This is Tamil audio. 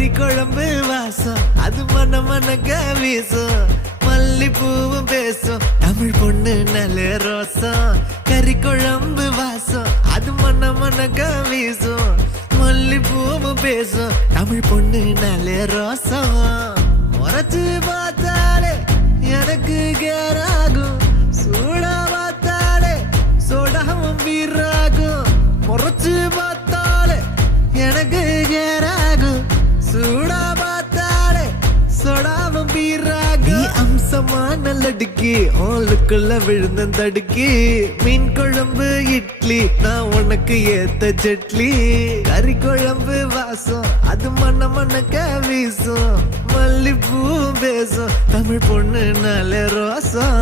கறி குழம்பு வாசம் அது மன மனக்க வீசும் மல்லிப்பூவும் பேசும் தமிழ் பொண்ணு நல்ல ரோசம் கறி குழம்பு வாசம் அது மன மனக்க வீசும் மல்லிப்பூவும் பேசும் தமிழ் பொண்ணு நல்ல ரோசம் முறைச்சு பார்த்தாலே எனக்கு கேராகும் சூடா பார்த்தாலே சோடாவும் வீராகும் முறைச்சு பார்த்தாலே எனக்கு கேராகும் சூடா பார்த்தாலே சோடாவும் வீராகும் நீ அம்சமான லடுக்கி ஆளுக்குள்ள விழுந்த தடுக்கி மீன் குழம்பு இட்லி நான் உனக்கு ஏத்த சட்லி கறி குழம்பு வாசம் அது மன மனக்க வீசும் மல்லிப்பூ பேசும் தமிழ் பொண்ணு நல்ல ரோசம்